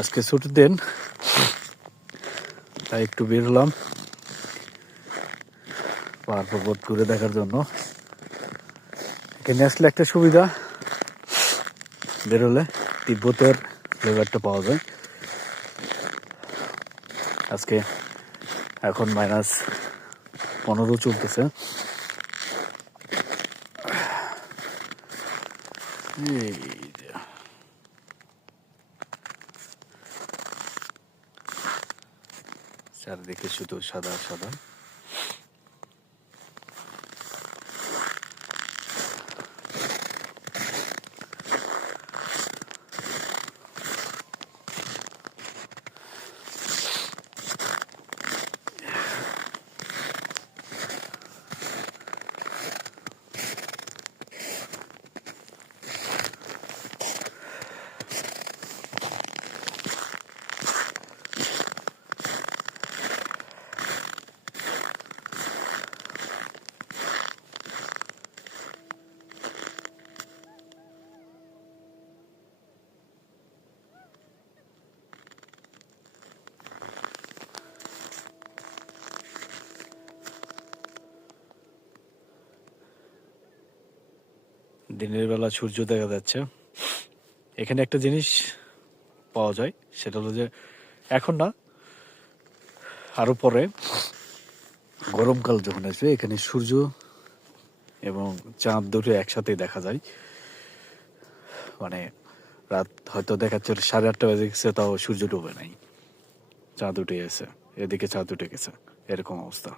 আজকে ছুটির দিন, তাই একটু বের হলাম পাহাড় পর্বত ঘুরে দেখার জন্য। এখানে আসলে একটা সুবিধা, বেরোলে তিব্বতের ফ্লেভারটা পাওয়া যায়। আজকে এখন -15 চলতেছে। চারদিকে শুধু সাদা সাদা। দিনের বেলা সূর্য দেখা যাচ্ছে। এখানে একটা জিনিস পাওয়া যায়, সেটা হলো যে এখন না, আরো পরে গরমকাল যখন আসবে এখানে সূর্য এবং চাঁদ দুটো একসাথে দেখা যায়। মানে রাত হয়তো দেখাচ্ছে 8:30 বেজে গেছে, তাও সূর্য ডুবে নাই, চাঁদ উঠে গেছে, এদিকে চাঁদ উঠে গেছে, এরকম অবস্থা।